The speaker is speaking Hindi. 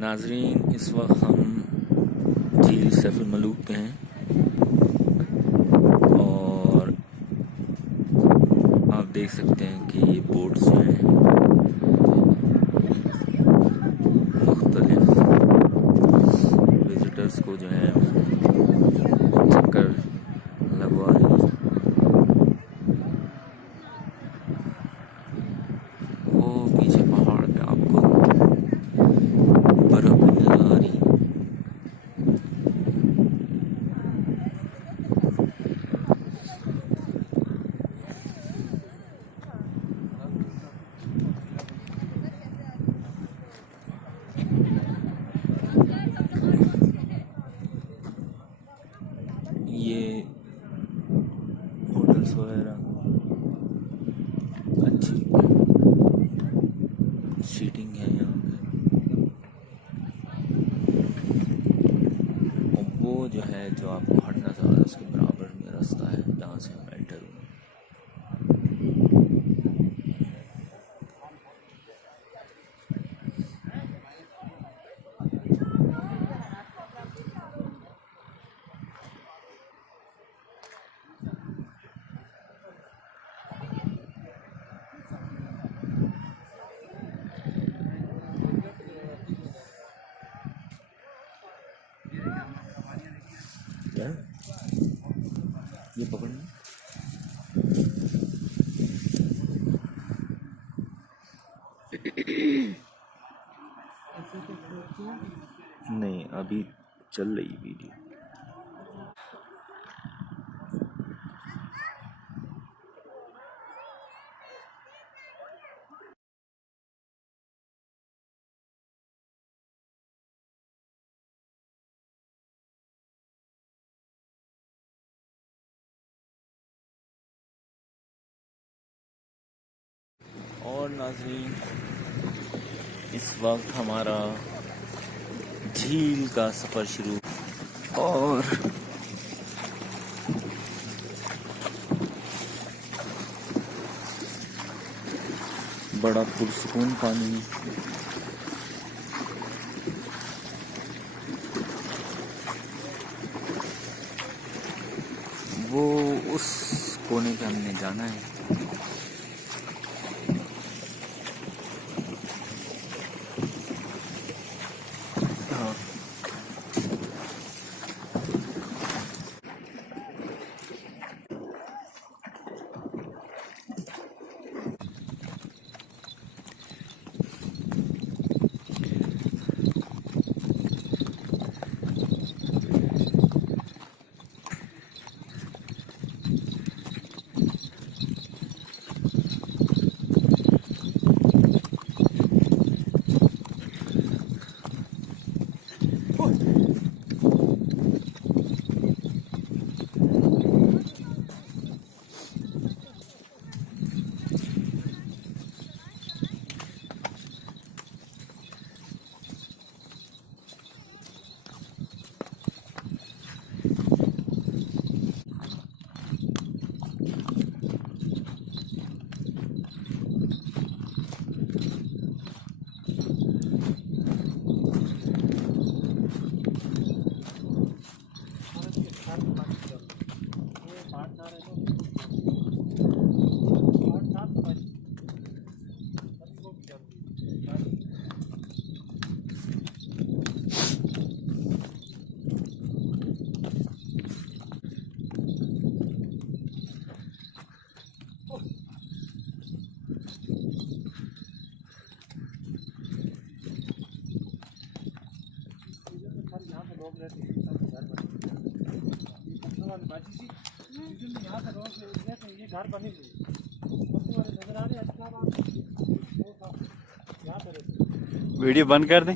नाजरीन, इस वक्त हम झील सैफ मलूक पे हैं और आप देख सकते हैं कि ये बोट्स जो हैं मुख्तलिफ विजिटर्स को जो है चक्कर लगवा रही है। वो पीछे पहाड़ पे आपको बर्फ नजर आ रही है। ये होटल्स वगैरह अच्छी सीटिंग है यहाँ पे, और वो जो है जो आपको हट नजर आ रहा है उसके बराबर में रास्ता है जहाँ से हम एंटर हुए। क्या ये पकड़ना? नहीं, अभी चल रही वीडियो। और नाज़रीन, इस वक्त हमारा झील का सफ़र शुरू और बड़ा पुरसुकून पानी। वो उस कोने पे हमने जाना है। हाँ, घर बने वीडियो बंद कर दें।